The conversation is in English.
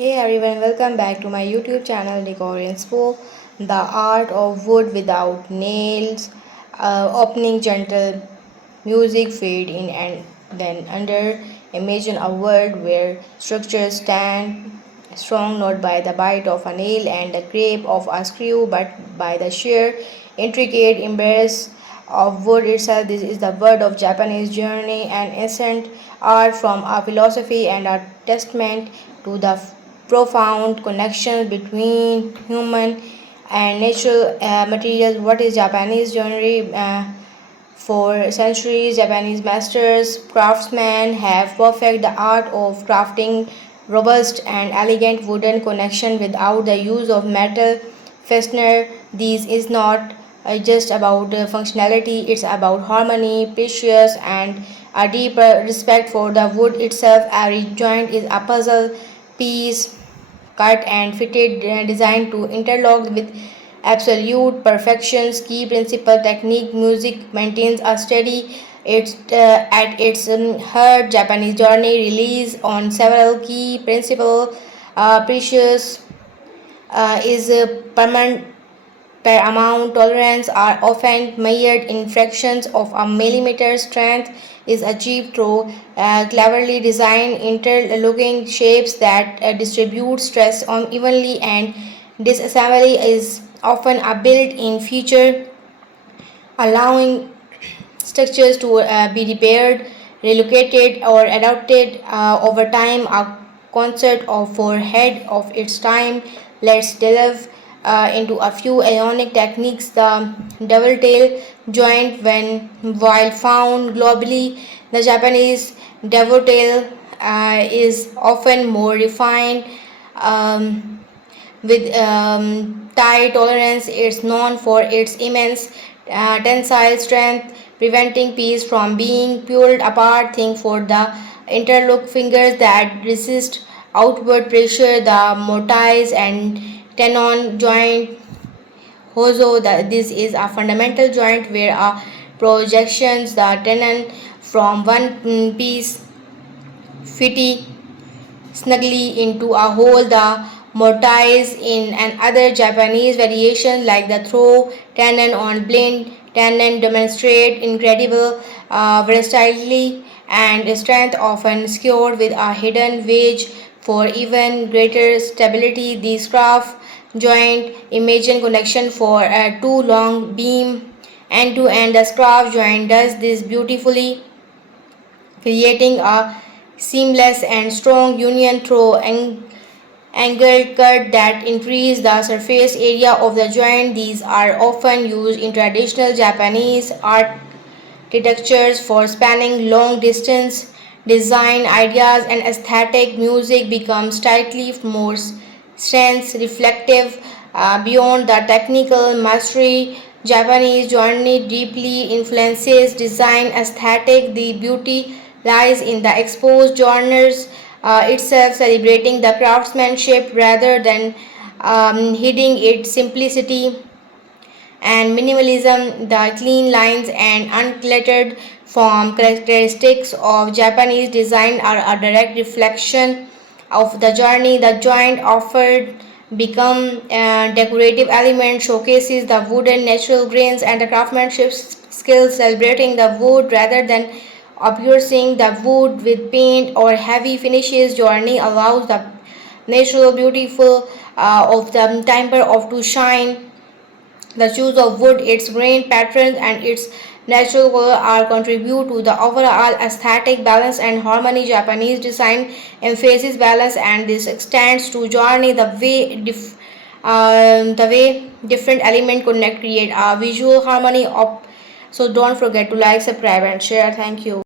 Hey everyone, welcome back to my YouTube channel Decor Inspo. The art of wood without nails, opening gentle music fade in and then under. Imagine a world where structures stand strong not by the bite of a nail and the grip of a screw but by the sheer intricate embrace of wood itself. This is the word of Japanese journey, an ancient art from a philosophy and a testament to the profound connections between human and natural materials. What is Japanese joinery? For centuries, Japanese masters, craftsmen have perfected the art of crafting robust and elegant wooden connection without the use of metal fastener. This is not just about functionality, it's about harmony, precious, and a deeper respect for the wood itself. Every joint is a puzzle piece cut and fitted, designed to interlock with absolute perfection. Key principle technique music maintains a steady at its heart. Japanese journey relies on several key principles. Precious is permanent paramount. Tolerance are often measured in fractions of a millimeter. Strength is achieved through cleverly designed interlocking shapes that distribute stress evenly, and disassembly is often a built-in feature allowing structures to be repaired, relocated, or adapted over time. A concert of forehead of its time. Let's delve into a few ionic techniques. The double tail joint, when while found globally, the Japanese double tail is often more refined. Um, with tie tolerance, it's known for its immense tensile strength, preventing piece from being pulled apart. Think for the interlock fingers that resist outward pressure, the mortise and tenon joint. Hozo, this is a fundamental joint where a projections the tenon from one piece fitty snugly into a hole. The mortise in and other Japanese variations like the throw tenon on blind tenon demonstrate incredible versatility and strength, often secured with a hidden wedge for even greater stability. The scarf joint, imagine connection for a two long beam end to end. The scarf joint does this beautifully, creating a seamless and strong union through angled cut that increase the surface area of the joint. These are often used in traditional Japanese architectures for spanning long distance. Design ideas and aesthetic music becomes slightly more sense reflective beyond the technical mastery. Japanese journey deeply influences design aesthetic. The beauty lies in the exposed genres itself, celebrating the craftsmanship rather than hiding its simplicity and minimalism. The clean lines and uncluttered form characteristics of Japanese design are a direct reflection of the journey. The joint offered become a decorative element, showcases the wooden natural grains and the craftsmanship skills, celebrating the wood rather than obscuring the wood with paint or heavy finishes. Journey allows the natural beautiful of the timber of to shine. The choice of wood, its grain patterns, and its natural color are contribute to the overall aesthetic balance and harmony. Japanese design emphasizes balance, and this extends to journey. The way different elements connect create a visual harmony. So don't forget to like, subscribe, and share. Thank you.